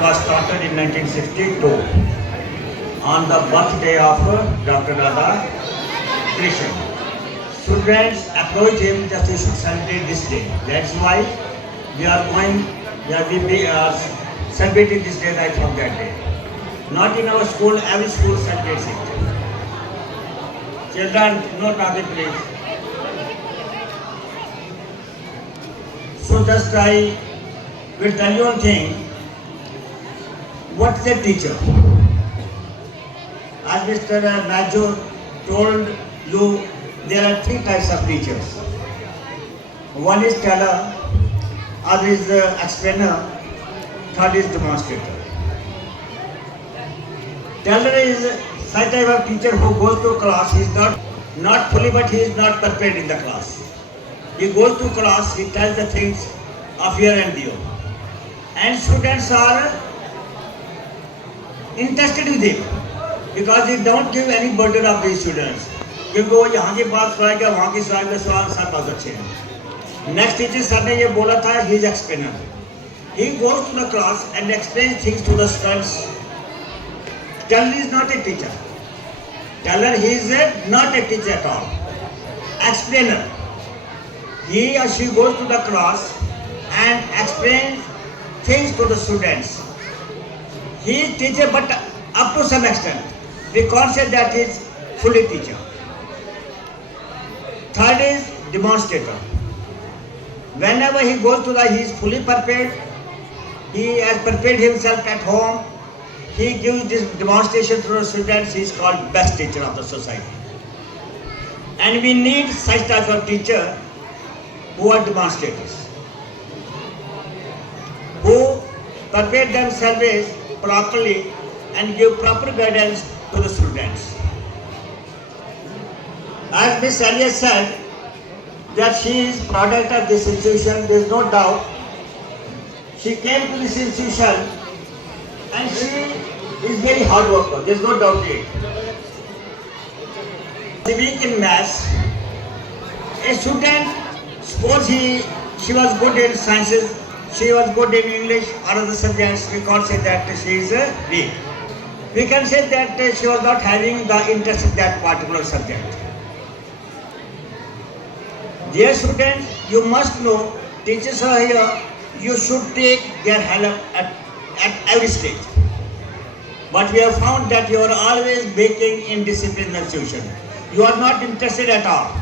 was started in 1962 on the birthday of Dr. Radha Krishnan. Students approached him that we should celebrate this day. That's why we are celebrating this day right from that day. Not in our school, every school celebrates it. Children, no talking please. So just I will tell you one thing. What is a teacher? As Mr. Major told you, there are three types of teachers. One is teller, other is explainer, third is demonstrator. Teller is such type of teacher who goes to class. He is not fully, but he is not prepared in the class. He goes to class, he tells the things of here and there. And students are interested with him because he don't give any burden of these students. क्योंकि वो यहाँ की बात सुनाएगा, वहाँ की सुनाएगा, सवाल सब बहुत अच्छे हैं. Next teacher sir ने ये बोला था, he is explainer. He goes to the class and explains things to the students. Teller is not a teacher. Teller, he is not a teacher at all. Explainer. He or she goes to the class and explains things to the students. He is teacher, but up to some extent. We can't say that he is fully teacher. Third is demonstrator. Whenever he goes to he is fully prepared. He has prepared himself at home. He gives this demonstration to the students. He is called best teacher of the society. And we need such type of teacher who are demonstrators, who prepare themselves properly and give proper guidance to the students. As Miss Elias said, that she is product of this institution, there is no doubt. She came to this institution and she is very hard worker, there is no doubt in it. The week in maths, a student, suppose she was good in sciences, she was good in English or other subjects, we can't say that she is weak. We can say that she was not having the interest in that particular subject. Dear students, you must know, teachers are here, you should take their help at every stage. But we have found that you are always breaking in discipline institution. You are not interested at all.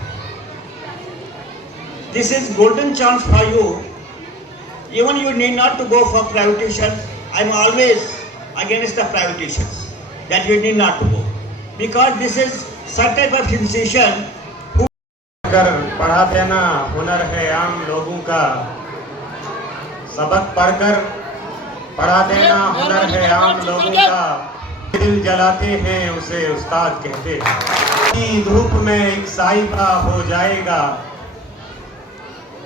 This is golden chance for you. Even you need not to go for private tuition. I am always against the private tuitions. That you need not to go. Because this is such type of institution. पढ़ा देना हुनर है आम लोगों का, सबक पढ़कर पढ़ा देना हुनर है आम लोगों का, दिल जलाते हैं उसे उस्ताद कहते हैं. धूप में एक साहिबा हो जाएगा,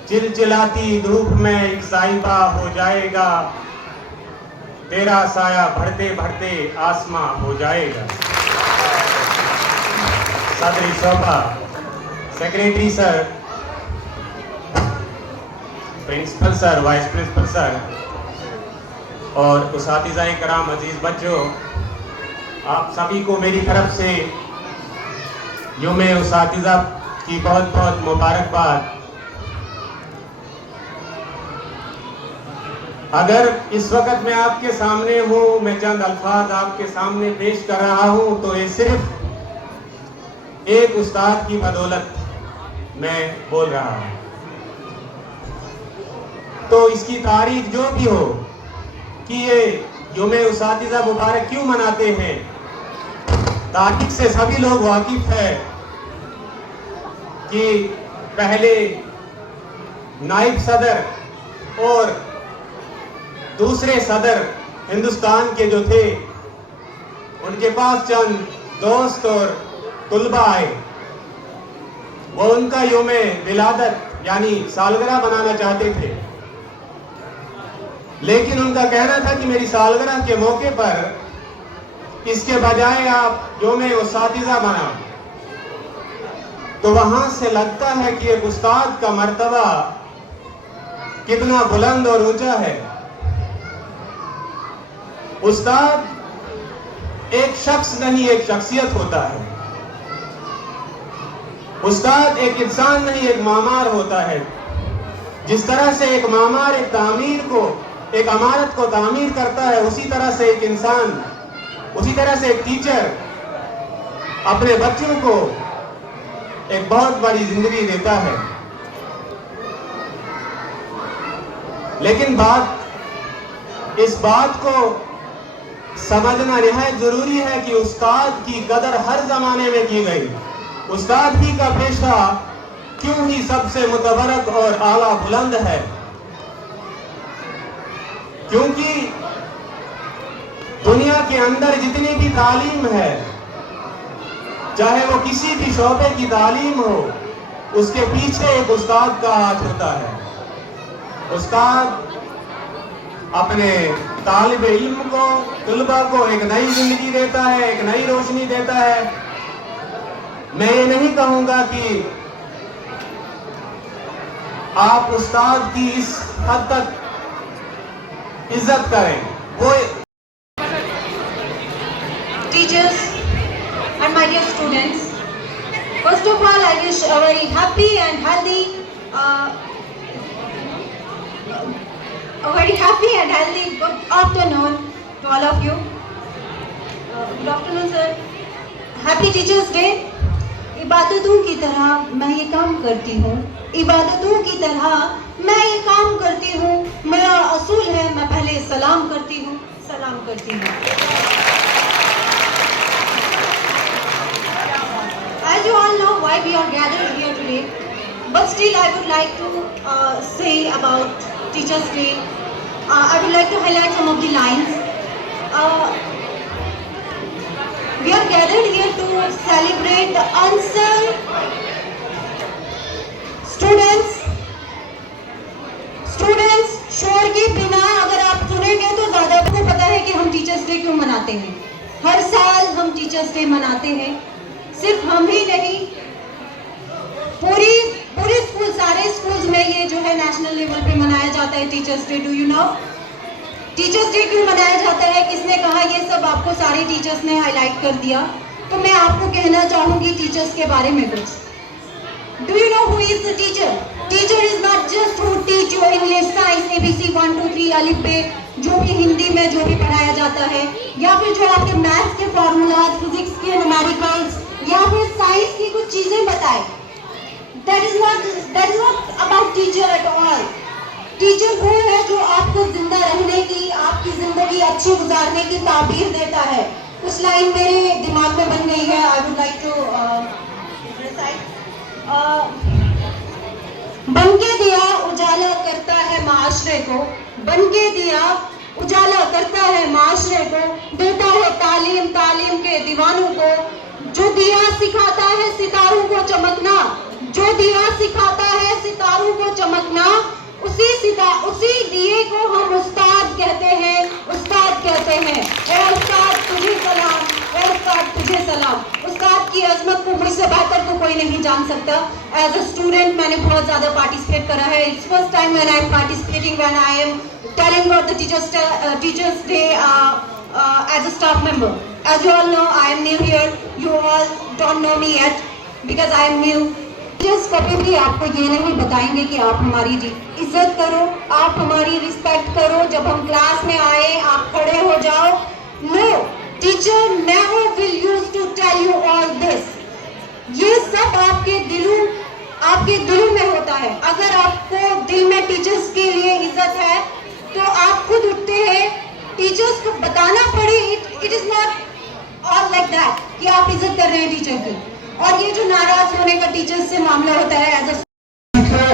चिलचिलाती धूप में एक साहिबा हो जाएगा, तेरा साया बढ़ते बढ़ते आसमां हो जाएगा. सदरी शोभा, secretary sir, principal sir, vice principal sir और उस्तादिज़ाए कराम, अजीज बच्चों, आप सभी को मेरी तरफ से युमे उस्तादिज़ा की बहुत बहुत मुबारकबाद. अगर इस वक्त मैं आपके सामने हूँ, मैं चंद अल्फाज आपके सामने पेश कर रहा हूँ, तो ये सिर्फ एक उस्ताद की बदौलत मैं बोल रहा हूँ. तो इसकी तारीख जो भी हो कि ये युमे उस्तादिज़ा मुबारक क्यों मनाते हैं, तारीख से सभी लोग वाकिफ है कि पहले नाइब सदर और दूसरे सदर हिंदुस्तान के जो थे, उनके पास चंद दोस्त और तुलबा आए. वो उनका योमे विलादत यानी सालगिरह बनाना चाहते थे, लेकिन उनका कहना था कि मेरी सालगिरह के मौके पर इसके बजाय आप योमे उस्तादिज़ा बनाओ. तो वहां से लगता है कि एक उस्ताद का मर्तबा कितना बुलंद और ऊंचा है. उस्ताद एक शख्स नहीं, एक शख्सियत होता है। उस्ताद एक इंसान नहीं, एक मामार होता है। जिस तरह से एक मामार एक तामीर को, एक इमारत को तामीर करता है, उसी तरह से एक इंसान, उसी तरह से एक टीचर अपने बच्चों को एक बहुत बड़ी जिंदगी देता है। लेकिन इस बात को समझना निहायत जरूरी है कि उस्ताद की कदर हर जमाने में की गई। उस्ताद ही का पेशा क्यों ही सबसे मुतबरक और आला बुलंद है, क्योंकि दुनिया के अंदर जितनी भी तालीम है, चाहे वो किसी भी शोबे की तालीम हो, उसके पीछे एक उस्ताद का हाथ होता है। उस्ताद अपने तालिब इल्म को, तुलबा को एक नई जिंदगी देता है, एक नई रोशनी देता है। मैं ये नहीं कहूंगा कि आप उस्ताद की इस हद तक इज्जत करें। वो Teachers and my dear students, first of all I wish a very happy and healthy good afternoon to all of you. Good afternoon sir. Happy Teachers Day. इबादतों की तरह मैं ये काम करती हूँ, इबादतों की तरह मैं ये काम करती हूँ। मेरा असूल है, मैं पहले सलाम करती हूँ। As you all know why we are gathered here today, but still I would like to say about Teachers Day. I would like to highlight some of the lines. We are gathered here to celebrate the unsung students. शोर के बिना अगर आप सुनेंगे तो ज़्यादा आपको पता है कि हम टीचर्स डे क्यों मनाते हैं। हर साल हम टीचर्स डे मनाते हैं। सिर्फ हम ही नहीं, पूरे स्कूल, सारे स्कूल्स में ये जो है नेशनल लेवल पे मनाया जाता है teachers day. Do you know teachers day क्यों मनाया जाता है? किसने कहा? ये सब आपको सारे टीचर्स ने हाईलाइट कर दिया। तो मैं आपको कहना चाहूंगी टीचर्स के बारे में कुछ। Do you know who is the teacher? Teacher is not just who teach you English, science, ABC 1 2 3 अलिफ बे, जो भी हिंदी में जो भी पढ़ाया जाता है, या फिर जो आपके मैथ्स के फॉर्मूला, फिजिक्स के न्यूमेरिकल्स, या फिर साइंस की कुछ चीजें बताए। That is not about teacher at all. Teacher वो है जो आपको जिंदा रहने की, आपकी जिंदगी अच्छी गुजारने की ताबीर देता है। कुछ लाइन मेरे दिमाग में बन गई है, I would like to recite. बनके दिया उजाला करता है माशरे को, बनके दिया उजाला करता है माशरे को, देता है तालीम के दीवानों को। जो दिया सिखाता है सितारों को चमकना, जो दिया सिखाता है सितारों को चमकना, उसी दिए को हम उस्ताद कहते हैं। ए उस्ताद तुझे सलाम, ए उस्ताद तुझे सलाम। उस्ताद की अजमत को मुझसे बेहतर तो कोई नहीं जान सकता। एज अ स्टूडेंट मैंने बहुत ज़्यादा पार्टिसिपेट करा है। It's first time when I am participating, when I am telling about the teachers day as a staff member. As you all know, I am new here. You all don't know me yet because I am new. Teachers कभी भी आपको ये नहीं बताएंगे कि आप हमारी इज्जत करो, आप हमारी रिस्पेक्ट करो। जब हम क्लास में आए आप खड़े हो जाओ। No, teacher never will use to tell you all this. ये सब आपके दिलों में होता है। अगर आपको दिल में टीचर्स के लिए इज्जत है तो आप खुद उठते हैं। टीचर्स को बताना पड़े, it is not all like that कि आप इज्जत कर रहे हैं टीचर की। और ये जो नाराज होने का टीचर्स से मामला होता है, एज अ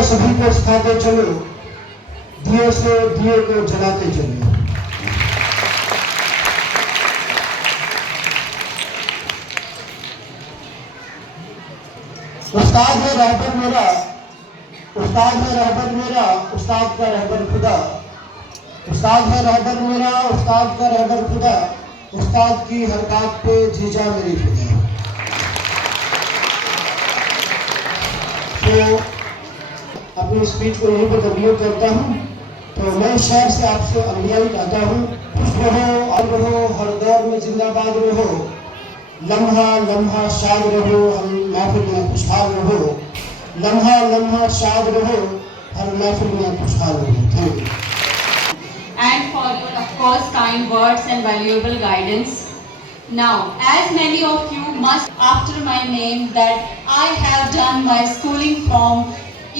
सभी को सिखाते चलो, दिए से दिए को जलाते चलो। उस्ताद है रहबर मेरा, उस्ताद है रहबर मेरा, उस्ताद का रहबर खुदा। उस्ताद है रहबर मेरा, उस्ताद का रहबर खुदा। उस्ताद की हरकत पे जीजा मेरी खुदा। तो अपनी स्पीच को यहीं पर कंक्लूड करता हूँ। तो मैं इस शहर से आपसे अंबिया ही चाहता हूँ, खुश रहो और दौर में जिंदाबाद रहो, लम्हा लम्हा शाद रहो, हम महफिल में खुशहाल रहो, लम्हा लम्हा शाद रहो, हर महफिल में खुशहाल रहो। Thank you. And for your, of course, kind words and valuable guidance. Now, as many of you must after my name that I have done my schooling from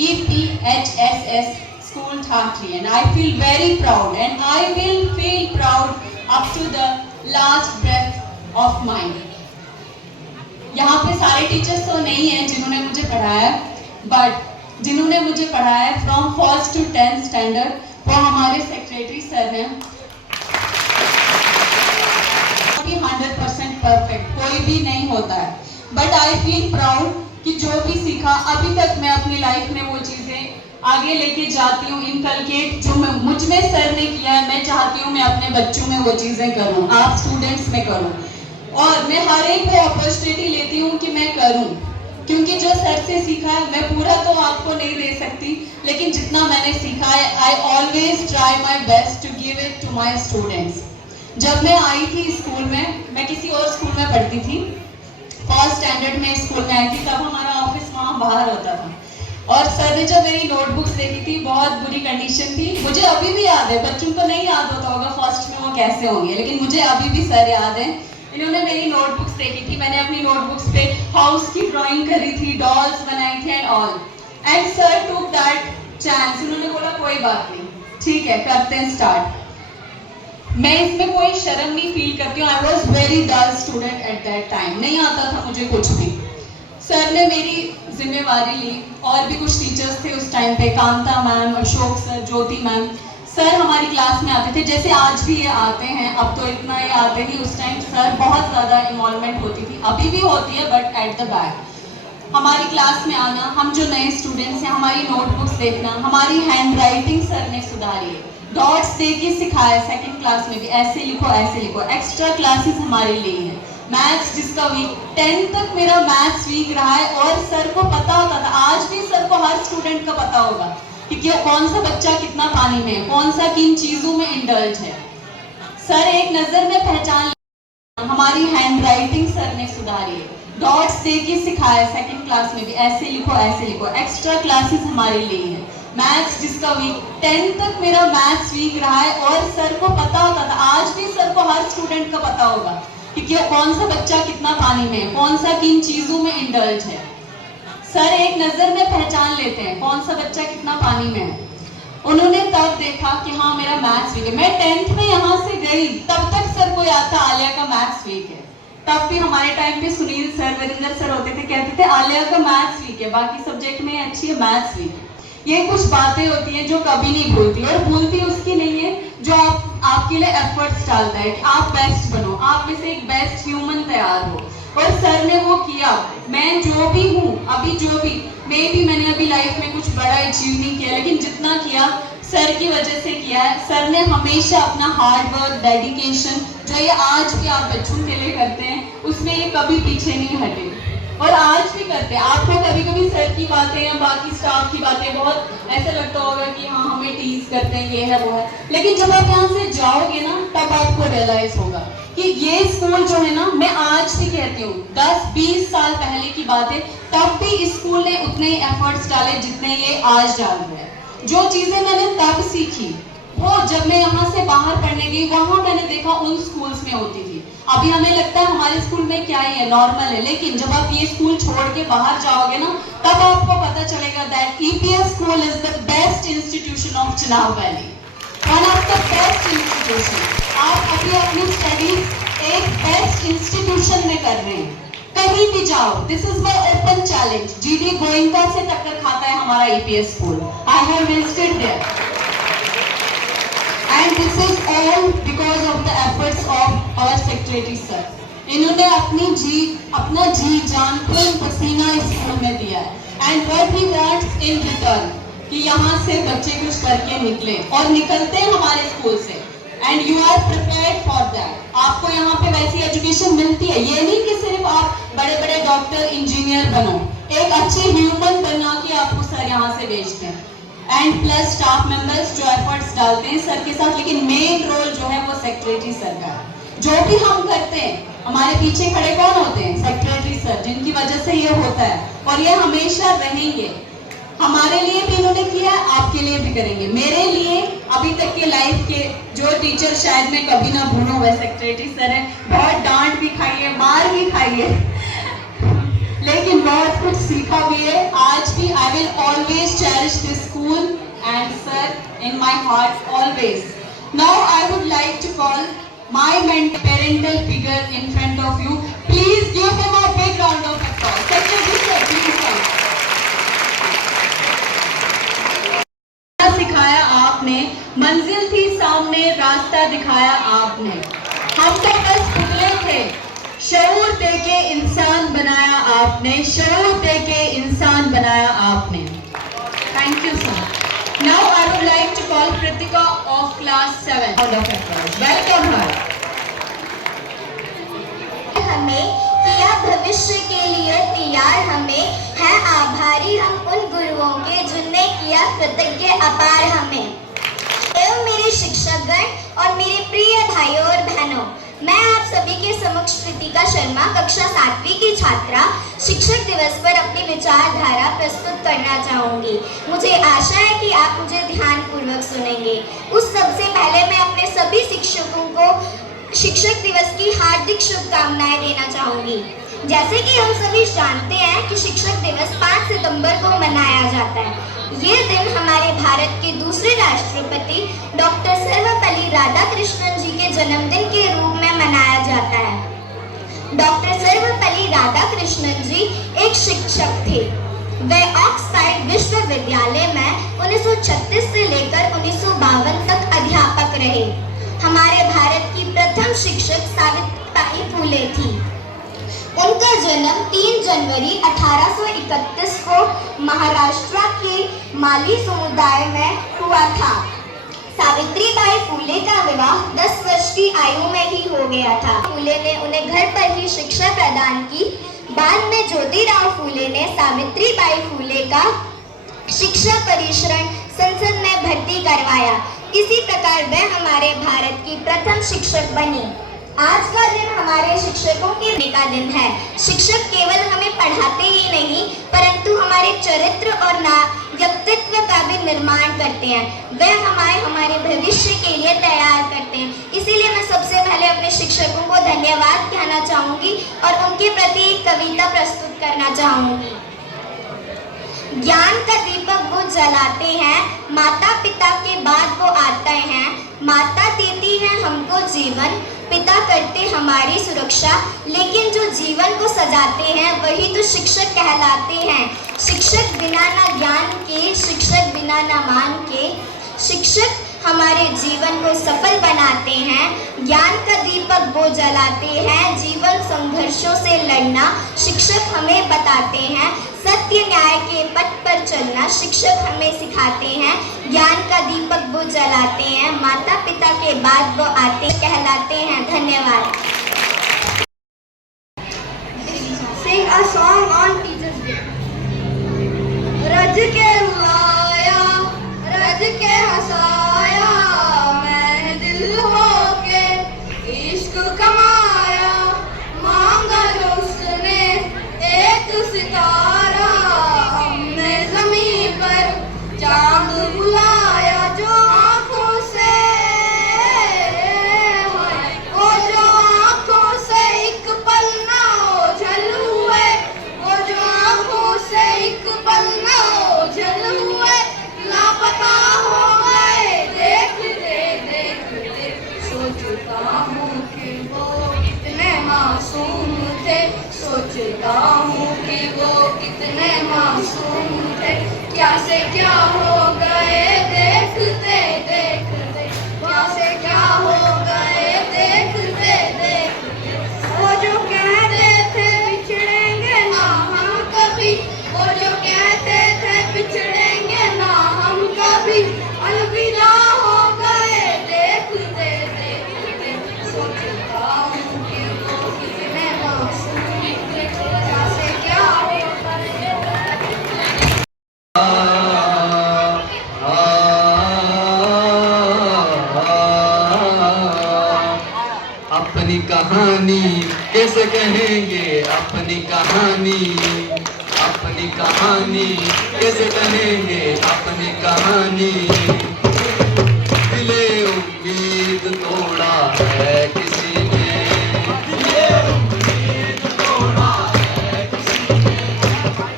EPHSS School Thatri, and I feel very proud, and I will feel proud up to the last breath of mine. यहाँ पे सारे teachers तो नहीं हैं जिन्होंने मुझे पढ़ाया, but जिन्होंने मुझे पढ़ाया from first to 10th standard वो हमारे सेक्रेटरी सर हैं। 100% परफेक्ट कोई भी नहीं होता है, बट आई फील प्राउड कि जो भी सीखा अभी तक मैं अपनी लाइफ में वो चीज़ें आगे लेके जाती हूँ। इनकलकेट जो मैं मुझ में सर ने किया है, मैं चाहती हूँ मैं अपने बच्चों में वो चीज़ें करूँ, आप स्टूडेंट्स में करूँ, और मैं हर एक को अपॉर्चुनिटी लेती हूँ कि मैं करूँ, क्योंकि जो सर से सीखा है मैं पूरा तो आपको नहीं दे सकती, लेकिन जितना मैंने सीखा है I always try my best to give it to my students. जब मैं आई थी स्कूल में, मैं किसी और स्कूल में पढ़ती थी, फर्स्ट स्टैंडर्ड में स्कूल में आई थी, तब हमारा ऑफिस वहाँ बाहर होता था, और सर ने जब मेरी नोटबुक्स देखी थी, बहुत बुरी कंडीशन थी, मुझे अभी भी याद है, बच्चों को नहीं याद होता होगा फर्स्ट में वो कैसे होंगे, लेकिन मुझे अभी भी सर याद है। इन्होंने मेरी नोटबुक्स देखी थी, मैंने अपनी नोटबुक्स पे हाउस की ड्राइंग करी थी, डॉल्स बनाई थी and all, and sir took that chance. उन्होंने बोला कोई बात नहीं, ठीक है करते हैं स्टार्ट। मैं इसमें कोई शर्म नहीं फील करती हूँ। I was very dull student at that time, नहीं आता था मुझे कुछ भी। सर ने मेरी जिम्मेवारी ली, और भी कुछ टीचर्स थे उस टाइम पे, कांता मैम, अशोक सर, ज्योति मैम, सर हमारी क्लास में आते थे, जैसे आज भी ये आते हैं, अब तो इतना ये आते नहीं, उस टाइम सर बहुत ज़्यादा इन्वॉल्वमेंट होती थी, अभी भी होती है बट एट द बैक। हमारी क्लास में आना, हम जो नए स्टूडेंट्स हैं हमारी नोटबुक्स देखना, हमारी हैंड राइटिंग सर ने सुधारी है, डॉट्स दे के सिखाया, सेकंड क्लास में भी ऐसे लिखो ऐसे लिखो, एक्स्ट्रा क्लासेस हमारे लिए हैं। मैथ्स जिसका वीक 10th तक मेरा मैथ्स वीक रहा है, और सर को पता होता था, आज भी सर को हर स्टूडेंट का पता होगा कि कौन सा बच्चा कितना पानी में है, कौन सा किन चीज़ों में इंडल्ज है। सर एक नज़र में पहचान, हमारी हैंड राइटिंग सर ने सुधारी है, डॉट्स दे के सिखाया, सेकंड क्लास में भी ऐसे लिखो, एक्स्ट्रा क्लासेस हमारे लिए हैं। मैथ्स जिसका वीक 10th तक मेरा मैथ्स वीक रहा है, और सर को पता होता था, आज भी सर को हर स्टूडेंट का पता होगा कि कौन सा बच्चा कितना पानी में है, कौन सा किन चीज़ों में इंडल्ज है। सर एक नज़र में पहचान लेते हैं कौन सा बच्चा कितना पानी में है। उन्होंने तब देखा कि हाँ मेरा मैथ्स वीक है, मैं 10th में यहाँ से गई, तब तक सर को याद था आलिया का मैथ्स वीक है। तब भी हमारे टाइम पे सुनील सर, वीरेंद्र सर होते थे, कहते थे आलिया का मैथ्स वीक है, बाकी सब्जेक्ट में अच्छी है, मैथ्स वीक है। ये कुछ बातें होती हैं जो कभी नहीं भूलती, और भूलती उसकी नहीं है जो आपके लिए एफर्ट्स डालता है कि आप बेस्ट बनो, आप में से एक बेस्ट ह्यूमन तैयार हो, और सर ने वो किया। मैं जो भी हूँ अभी, जो भी मैंने अभी लाइफ में कुछ बड़ा अचीव नहीं किया, लेकिन जितना किया सर की वजह से किया है। सर ने हमेशा अपना हार्ड वर्क, डेडिकेशन, जो ये आज भी आप बच्चों के लिए करते हैं, उसमें ये कभी पीछे नहीं हटे, और आज भी करते हैं। आपको कभी कभी सर की बातें या बाकी स्टाफ की बातें बहुत ऐसा लगता होगा कि हाँ हमें टीज करते हैं, ये है वो है, लेकिन जब आप यहाँ से जाओगे ना, तब आपको रियलाइज होगा कि ये स्कूल जो है ना, मैं आज भी कहती हूँ 10-20 साल पहले की बात है, तब भी इस स्कूल ने उतने ही एफर्ट्स डाले जितने ये आज डाल रहे हैं। जो चीजें मैंने तब सीखी, वो जब मैं यहाँ से बाहर पढ़ने गई, वहां मैंने देखा उन स्कूल्स में होती थी। अभी हमें लगता है हमारे स्कूल में क्या ही है, नॉर्मल है, लेकिन जब आप ये स्कूल छोड़ के बाहर जाओगे ना, तब आपको पता चलेगा that EPS school is the best institution of Chenab valley, one of the best institution. आप अभी अपनी स्टडीज एक बेस्ट इंस्टीट्यूशन में कर रहे हैं, कहीं भी जाओ, this is my open challenge. GD Goenka से टक्कर खाता है हमारा EPS school, I have visited there, and this is all because of the efforts of our secretary sir. इन्होंने अपना जी जान खून पसीना इस स्कूल में दिया है, and what he wants in return कि यहाँ से बच्चे कुछ करके निकले, और निकलते हैं हमारे स्कूल से, and you are prepared for that. आपको यहाँ पे वैसी एजुकेशन मिलती है, ये नहीं कि सिर्फ आप बड़े बड़े डॉक्टर इंजीनियर बनो, एक अच्छे ह्यूमन बना के आपको सर यहाँ से भेजते हैं, एंड प्लस स्टाफ मेंबर्स जो एफर्ट्स डालते हैं सर के साथ, लेकिन मेन रोल जो है वो सेक्रेटरी सर का है। जो भी हम करते हैं, हमारे पीछे खड़े कौन होते हैं? सेक्रेटरी सर, जिनकी वजह से ये होता है और ये हमेशा रहेंगे। हमारे लिए भी इन्होंने किया, आपके लिए भी करेंगे। मेरे लिए अभी तक के लाइफ के जो टीचर शायद मैं कभी ना भूलूं वह सेक्रेटरी सर है। बहुत डांट भी खाई है, मार भी खाई है, लेकिन बहुत कुछ सीखा भी है। आज भी I will always cherish this school and sir in my heart always. Now I would like to call my parental figure in front of you. Please give him a big round of applause. Secretary sir, please come. सिखाया आपने, मंजिल थी सामने, रास्ता दिखाया आपने। हम तो बस पुतले थे, शऊर देके इंसान बनाया आपने, शऊर देके इंसान बनाया आपने। Thank you sir. Now I would like to call Kritika of class 7. Round of applause. Welcome her. हमें किया भविष्य के लिए तैयार, हमें है आभारी हम उन गुरुओं के जिनने किया कृतज्ञ अपार हमें। एवं मेरे शिक्षकगण और मेरे प्रिय भाइयों और बहनों, मैं आप सभी के समक्ष कृतिका शर्मा, कक्षा 7वीं की छात्रा, शिक्षक दिवस पर अपनी विचारधारा प्रस्तुत करना चाहूंगी। मुझे आशा है कि आप मुझे ध्यानपूर्वक सुनेंगे। उस सबसे पहले मैं अपने सभी शिक्षकों को शिक्षक दिवस की हार्दिक शुभकामनाएं देना चाहूंगी। जैसे कि हम सभी जानते हैं कि शिक्षक दिवस 5 सितंबर को मनाया जाता है। ये दिन हमारे भारत के दूसरे राष्ट्रपति डॉक्टर सर्वपल्ली राधाकृष्णन जी के जन्मदिन के रूप में मनाया जाता है। डॉक्टर सर्वपल्ली राधाकृष्णन जी एक शिक्षक थे। वे ऑक्सफोर्ड विश्वविद्यालय में 1936 से लेकर 1952 तक अध्यापक रहे। हमारे भारत की प्रथम शिक्षक सावित्रीबाई फूले थी। उनका जन्म 3 जनवरी 1831 को महाराष्ट्र के माली समुदाय में हुआ था। सावित्रीबाई फूले का विवाह 10 वर्ष की आयु में ही हो गया था। फूले ने उन्हें घर पर ही शिक्षा प्रदान की। बाद में ज्योतिराव फूले ने सावित्रीबाई फूले का शिक्षा परिश्रम संसद में भर्ती करवाया। इसी प्रकार वह हमारे भारत की प्रथम शिक्षक बनी। आज का दिन हमारे शिक्षकों के दिन है। शिक्षक केवल हमें पढ़ाते ही नहीं, परंतु हमारे चरित्र और व्यक्तित्व का भी निर्माण करते हैं। वे हमारे भविष्य के लिए तैयार करते हैं। इसीलिए मैं सबसे पहले अपने शिक्षकों को धन्यवाद कहना चाहूंगी और उनके प्रति एक कविता प्रस्तुत करना चाहूंगी। ज्ञान का दीपक वो जलाते हैं, माता पिता के बाद वो आते हैं। माता देती है हमको जीवन, पिता करते हमारी सुरक्षा, लेकिन जो जीवन को सजाते हैं वही तो शिक्षक कहलाते हैं। शिक्षक बिना ना ज्ञान के, शिक्षक बिना ना मान के, शिक्षक हमारे जीवन को सफल बनाते हैं। ज्ञान का दीपक वो जलाते हैं, जीवन संघर्षों से लड़ना शिक्षक हमें बताते हैं। सत्य न्याय के पथ पर चलना शिक्षक हमें सिखाते हैं। ज्ञान का दीपक वो जलाते हैं, माता पिता के बाद वो आते कहलाते हैं। धन्यवाद। Sing a song on Teachers Day. रज के रुलाया, रज के हंसाया, मैंने दिल होके इश्क कमाया। मांगा जो उसने एक सितारा, हमने ज़मीं पर चांद बुलाया। जो आँखों से, वो जो आँखों से एक पल ना ओझल हुए, वो जो आँखों से एक पल ना ओझल हुए, लापता हो गए देखते देखते। सोचता हूँ कि वो कितने मासूम थे, सोचता हूँ कि वो कितने मासूम थे। क्या से क्या हो गए देखते देखते, क्या से क्या हो गए देखते देखते। वो जो कहते थे बिछड़ेंगे ना हम कभी, वो जो कहते थे बिछड़ेंगे ना हम कभी, अलविदा हो गए देखते देखते। सोचता हूँ कि वो कितने मासूम थे, क्या से क्या हो गए। अपनी कहानी कैसे कहेंगे अपनी कहानी, अपनी कहानी कैसे कहेंगे अपनी कहानी। दिले उम्मीद तोड़ा है किसी ने, दिले उम्मीद तोड़ा है किसी ने,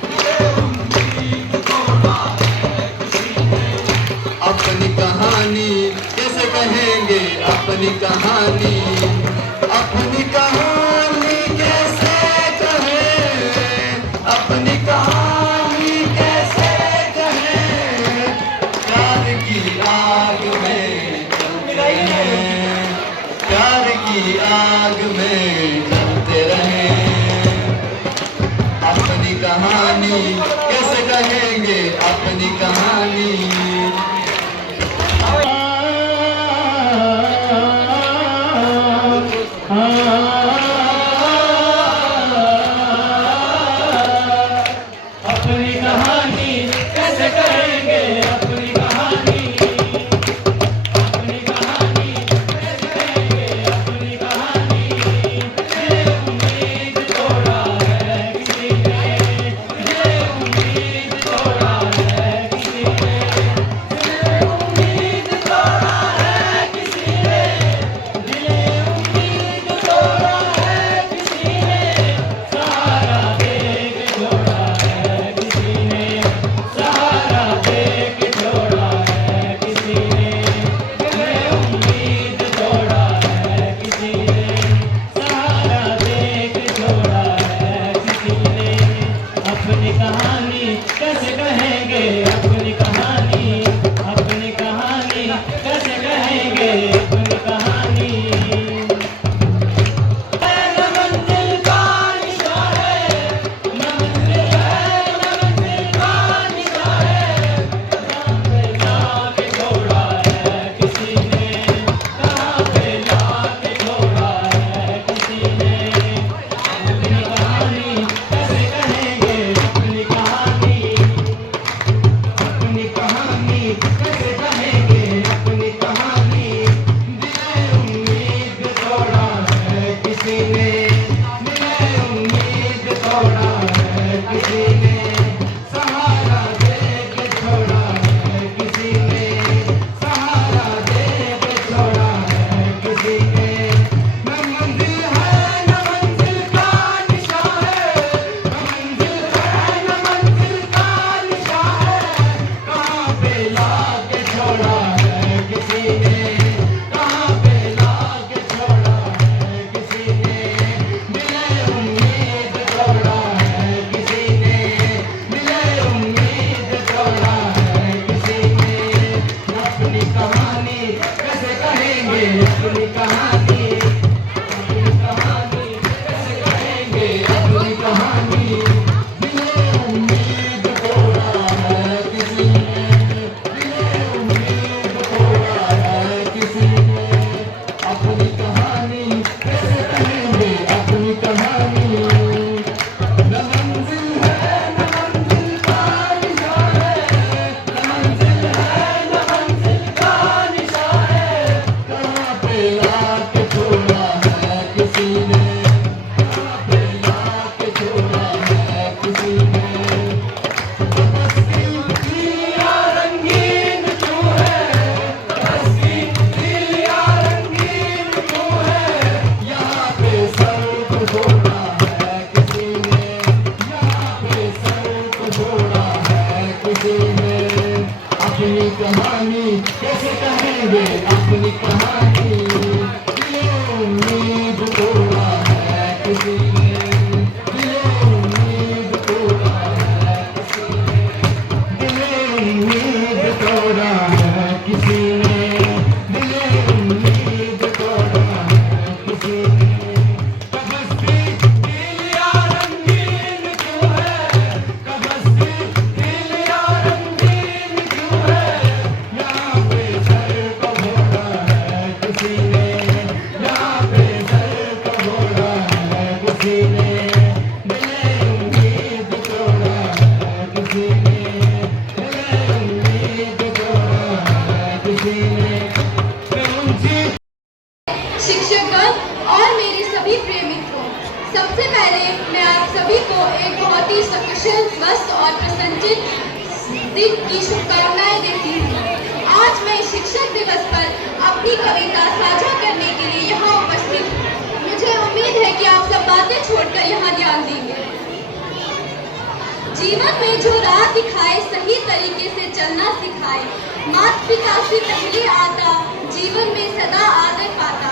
दिले उम्मीद तोड़ा है किसी ने। अपनी कहानी कैसे कहेंगे अपनी कहानी, अपनी कहानी कैसे कहें, अपनी कहानी कैसे कहें। प्यार की आग में जलते रहें, प्यार की आग में जलते रहें। अपनी कहानी कैसे कहेंगे अपनी कहानी। अपनी कहानी कैसे कहेंगे अपनी कहानी, अपनी कहानी कैसे कहेंगे अपनी कहानी। ये उम्मीद तोड़ा है किसी ने, ये उम्मीद तोड़ा है किसी ने, ये उम्मीद तोड़ा है किसी ने, ये उम्मीद तोड़ा है किसी ने। सहारा दे के छोड़ा है किसी ने, सहारा दे के छोड़ा है किसी ने, ये उम्मीद तोड़ा है किसी ने, सहारा दे के छोड़ा है किसी ने। अपनी कहानी कैसे कहेंगे अपनी कहानी, अपनी कहानी कैसे कहेंगे अपनी कहानी। न मंजिल का निशा है, न मंजिल है, न मंजिल का निशा है। कहाँ पे जाके छोड़ा है किसी ने, कहाँ पे जाके छोड़ा है किसी ने। अपनी कहानी कैसे कहेंगे अपनी कहानी, अपनी कहानी कैसे कहेंगे अपनी कहानी। दिले उम्मीद तोड़ा है किसी ने, दिले उम्मीद तोड़ा है किसी ने। सहारा दे के छोड़ा है किसी ने, सहारा दे के छोड़ा है किसी ने। न मंजिल है न मंजिल का निशा है, न मंजिल है न मंजिल का निशा है। कहाँ पे लाके छोड़ा है किसी ने, कहाँ पे लाके छोड़ा है किसी ने। दिले उम्मीद तोड़ा है किसी ने, दिले उम्मीद तोड़ा है किसी ने। अपनी कहानी कैसे कहेंगे अपनी कहानी, अपनी कहानी कैसे कहेंगे अपनी कहानी। दिले उम्मीद तोड़ा है किसी ने, दिले उम्मीद तोड़ा है किसी ने। अपनी कहानी कैसे कहेंगे अपनी कहानी। न मंजिल है न मंजिल का निशा है, न मंजिल है न मंजिल का निशा है। कहाँ पे लाके छोड़ा है किसी ने, कहाँ पे लाके छोड़ा है किसी ने। बस्ती दिलिया रंगीन क्यों है, बस्ती दिलिया रंगीन क्यों है। यहाँ पे सर को छोड़ा है किसी ने, यहाँ पे सर को छोड़ा है किसी ने। अपनी कहानी कैसे कहेंगे अपनी कहानी। दिले उम्मीद तोड़ा है किसी ने, दिले उम्मीद तोड़ा है किसी ने, दिले उम्मीद तोड़ा है किसी ने, दिले उम्मीद तोड़ा है किसी ने। बस्ती दिलिया रंगीन क्यों है, बस्ती दिलिया रंगीन क्यों है। यहाँ पे सर को घोड़ा है किसी ने, यहाँ पे सर को घोड़ा है किसी ने। दिले उम्मीद तोड़ा है किसी ने, दिले उम्मीद तोड़ा है किसी ने। मैं उनसे शिक्षकगण और मेरे सभी प्रिय मित्रों, सबसे पहले मैं आप सभी को एक बहुत ही सकुशल, स्वस्थ और प्रसन्नचित दिन की शुभकामनाएं देती हूँ। आज मैं शिक्षक दिवस पर अपनी कविता साझा करने के लिए यहाँ उपस्थित हूँ। मुझे उम्मीद है कि आप सब बातें छोड़कर यहाँ ध्यान देंगे। जीवन में जो राह दिखाए, सही तरीके से चलना सिखाए, माता पिता से पहले आता, जीवन में सदा आदर पाता,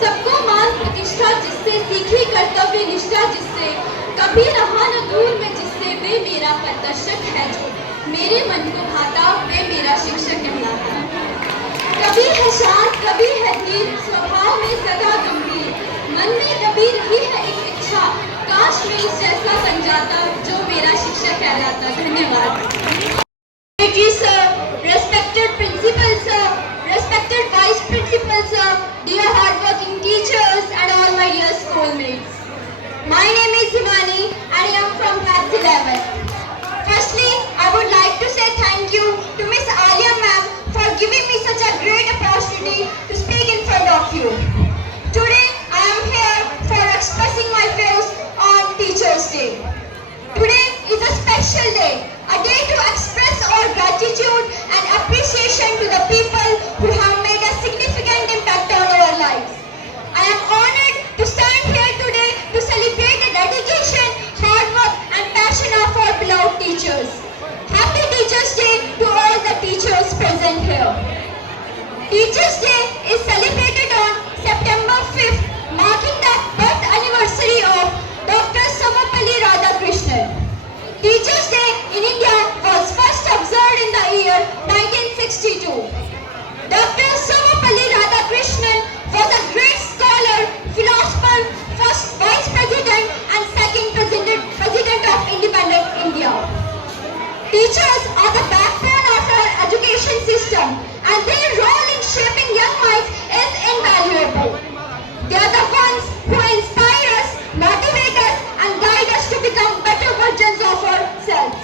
सबको मान प्रतिष्ठा जिससे, सीखी कर्तव्य निष्ठा जिससे, कभी रहा न दूर में जिससे, वे मेरा प्रदर्शक है जो मेरे मन को भाता, वे मेरा शिक्षक कहलाता। कभी है शांत, कभी है धीर, स्वभाव में सदा गंभीर, मन में दबी रही है एक इच्छा, काश मैं इस जैसा बन जाता जो मेरा शिक्षक कहलाता। धन्यवाद। Sir, respected principal sir, respected vice principal sir, dear hardworking teachers and all my dear schoolmates. My name is Himani and I am from class 11. Firstly, I would like to say thank you to Miss Alia ma'am for giving me such a great opportunity to speak in front of you. Today, I am here for expressing my views on Teachers' Day. Today is a special day, a day to express our gratitude and appreciation to the people who have made a significant impact on our lives. I am honored to stand here today to celebrate the dedication, hard work and passion of our beloved teachers. Happy Teachers' Day to all the teachers present here. Teachers' Day is celebrated on September 5th, marking the birth anniversary of Dr. Sarvepalli Radhakrishnan. Teachers' Day in India was first observed in the year 1962. Dr. Sarvepalli Radhakrishnan was a great scholar, philosopher, first Vice President and second President of independent India. Teachers are the backbone of our education system and their role in shaping young minds is invaluable. They are the ones who inspire us, motivate us and guide us to become better versions of ourselves.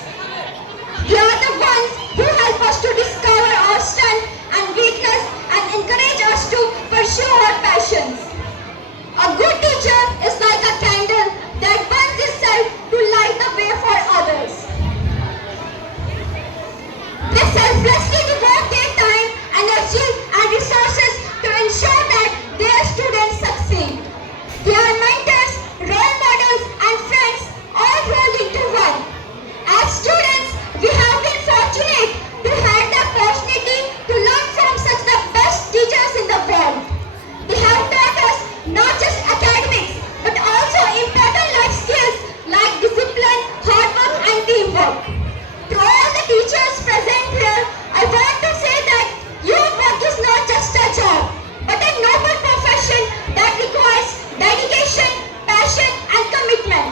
They are the ones who help us to discover our strength and weakness and encourage us to pursue our passions. A good teacher is like a candle that burns itself to light the way for others. They selflessly devote their time, energy and resources to ensure that their students succeed. They are mentors, role models and friends all rolled into one. As students, we have been fortunate to have the opportunity to learn from such the best teachers in the world. They have taught us not just academics but also important life skills like discipline, hard work and teamwork. To all the teachers present here, I want to say that your work is not just a job but a noble profession that requires dedication, passion and commitment.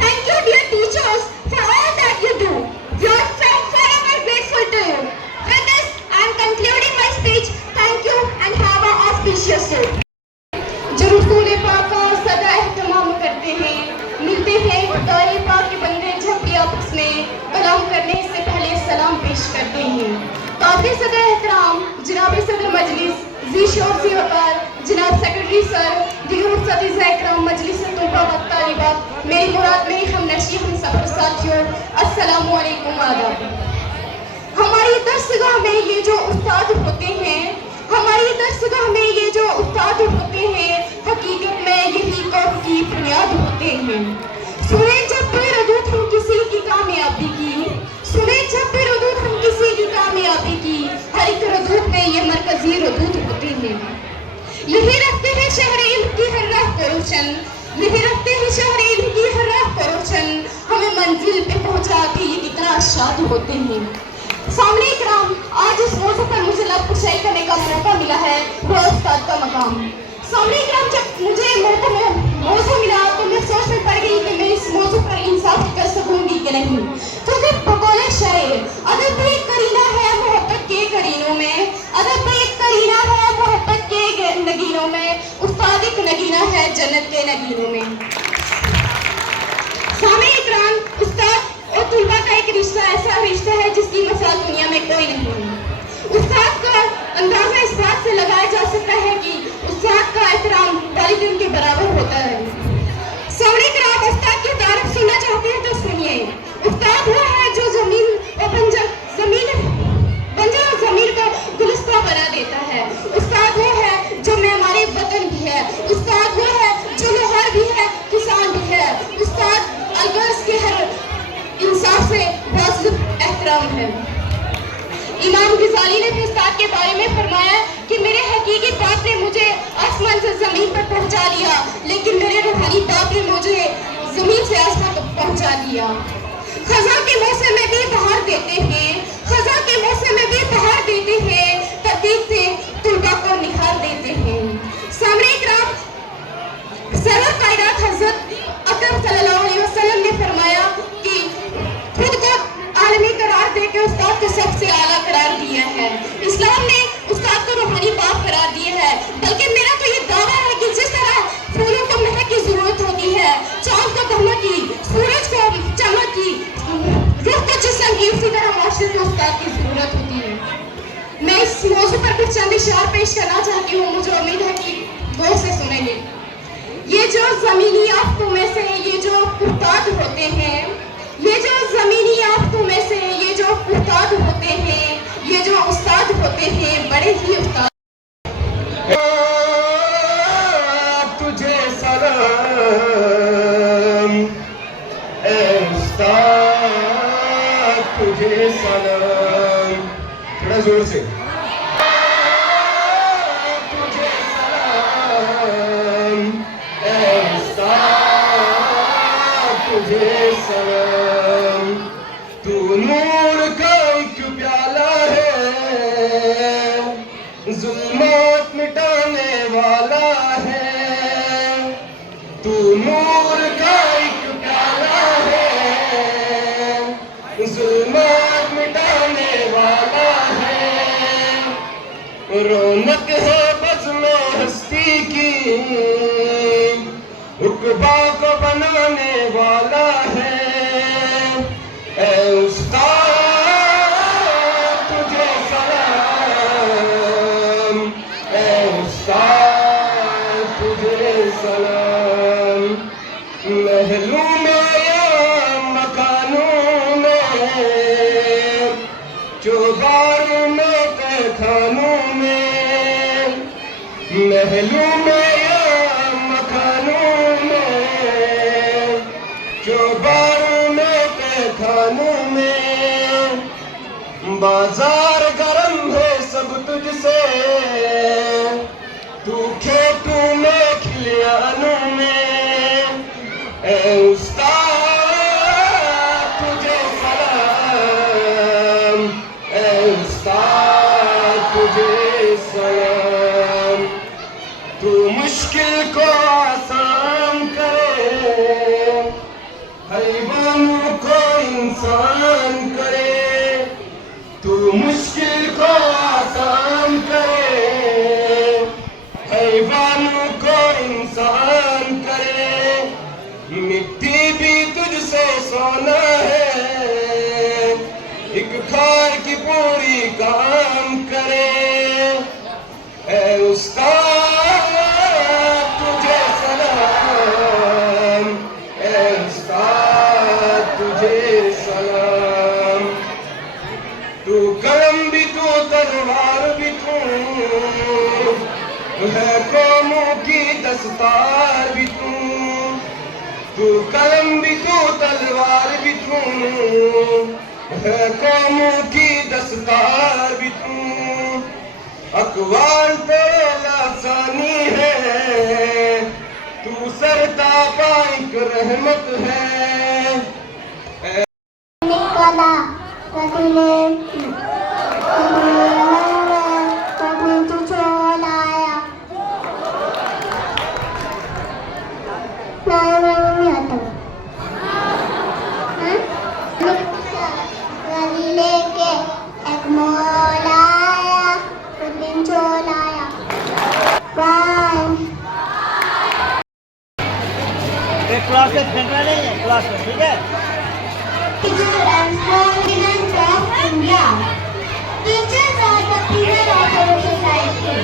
Thank you dear teachers for all that you do. We are forever grateful to you. With this, I am concluding my speech. Thank you and have an auspicious day. जो रसूल पाक का सदा एहतमाम करते हैं, मिलते हैं खुदाए पाक के बंदे जब भी आपस में कलाम करने से पहले सलाम पेश करते हैं। काफी सदर एहतराम जनाब सदर मजलिस जी शोर सी वकार जनाब सेक्रेटरी सर दीगर सदीज़ इकराम मजलिस तोबा व तालिबात मेरी मुराद में हम नशी हम सफर साथियों अस्सलामु अलैकुम आदाब। हमारी दरसगाह में ये जो उस्ताद होते हैं, हमारी दरसगाह में ये जो उस्ताद होते हैं, हकीकत में यही कौम की बुनियाद होते हैं। सुने जब भी रदूत हम किसी की कामयाबी की, सुने जब भी रदूत हम किसी की कामयाबी की, हर एक रदूत में ये मरकजी रदूत होते हैं। यही रखते हैं शहर इल्म की हर राह को रोशन, यही रखते हैं शहर इल्म की हर राह को रोशन, हमें मंजिल पे पहुंचा के ये कितना शाद होते हैं। सामने इकराम, आज इस मौजू पर मुझे लफ्ज़ करने का मौका मिला है, वो उस्ताद का मकाम। सामने इकराम, जब मुझे मौजू मिला तो मैं सोच में पड़ गई कि मैं इस मौजू पर इंसाफ कर सकूंगी कि नहीं, क्योंकि बकौले शायर अगर कोई करीना है मोहब्बत के करीनों में, अगर कोई करीना है मोहब्बत के नगीनों में, उस्ताद एक नगीना है जन्नत के नगीनों में। सामने इकराम, उस्ताद और तुलबा का एक रिश्ता ऐसा रिश्ता है जिसकी मिसाल दुनिया में कोई नहीं है। उस्ताद का अंदाजा इस बात से लगाया जा सकता है कि उस्ताद का एहतराम वालिदैन के बराबर तबलीगी बाप ने मुझे आसमान से जमीन पर पहुंचा लिया, लेकिन मेरे रूहानी बाप ने मुझे जमीन से आसमान तक पहुंचा दिया। खजा के मौसम में भी बहार देते हैं, खजा के मौसम में भी बहार देते हैं, तरतीब से तुलबा को निखार देते हैं। सामने इकराम, सरवर कायनात हजरत अकरम सल्लल्लाहु अलैहि वसल्लम ने फरमाया कि खुद को आलमी करार देके उस्ताद को सबसे आला करार दिया है। इस्लाम ने उस्ताद को रूहानी बाप करार दिया है। बल्कि मेरा तो ये दावा है कि जिस तरह फूलों को महक की जरूरत होती है, चांद को दमक की, सूरज को चमक की, रूह को जिस्म की, उसी तरह माशरे को उस्ताद की जरूरत होती है। मैं इस मौजू पर कुछ चंद इशार पेश करना चाहती हूँ, मुझे उम्मीद है कि गौर से सुनेंगे। ये जो जमीनी आफतों में से ये जो उस्ताद होते हैं, ये जो जमीनी आफतों में से ये जो उस्ताद होते हैं, ये जो उस्ताद होते हैं, बड़े ही उस्ताद। तुझे सलाम ए उस्ताद, तुझे सलाम, थोड़ा जोर से। तुझे सलाम ए उस्ताद, तुझे सलाम। तू नूर का एक प्याला है, जुल्मत मिटाने वाला है। तू नूर का एक प्याला है, जुल्मत मिटाने वाला है। रौनक है बज़्म हस्ती की, उक़बा को बनाने वाला है। ए उस्ताद तुझे सलाम, ए उस्ताद तुझे सलाम। महलों में या मकानों में, चौबारों में, तहखानों में, महलों में या मकानों में, चौबारों में, तहखानों में। बाजार गरम है सब तुझसे, तू खेतों में, खलियानों में। ए उस्ताद तुझे सलाम, ए उस्ताद तुझे सलाम। तू मुश्किल को आसान करे, हैवानों को इंसान करे। तू मुश्किल को आसान करे, हैवानों को इंसान करे। मिट्टी भी तुझसे सोना है, एक खार की पूरी काम करे। ए उस्ताद तुझे सलाम, ए उस्ताद तुझे सलाम। तू कलम भी तू तलवार भी तू है, कौमों की दस्तार भी तू। तू कलम भी तू तलवार भी तू है, कौमों की दस्तार भी तू। अकवाल तेरे लासानी है, तू सरतापा एक रहमत है। निकला रसूले कभी तू छोड़ाया, नहीं आता लेके एक मोल आया, उस दिन छोड़ाया। बाय। क्लास में फेंकना नहीं है, क्लास में, ठीक है। Teachers and president of India. Teachers are the pillar of our society.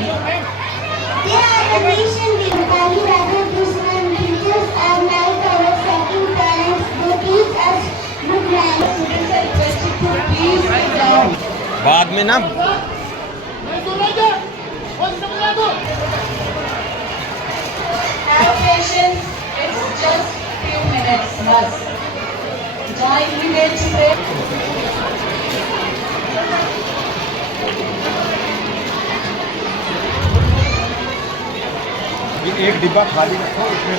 They are the nation builders. Rather, teachers are like our second parents. They teach us good manners. बाद में ना Have patience, it's just few minutes, बस। जहाँ immediate से एक डिब्बा खाली रखो इसमें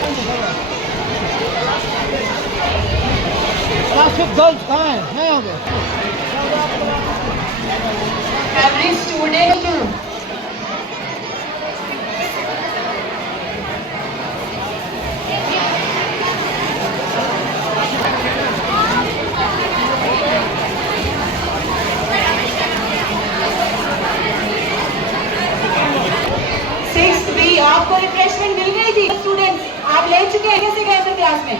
गर्ल्स कहाँ हैं यहाँ पे? Every student सिक्स बी, आपको रिफ्रेशमेंट मिल गई थी स्टूडेंट्स? आप ले चुके हैं? कैसे गए थे क्लास में?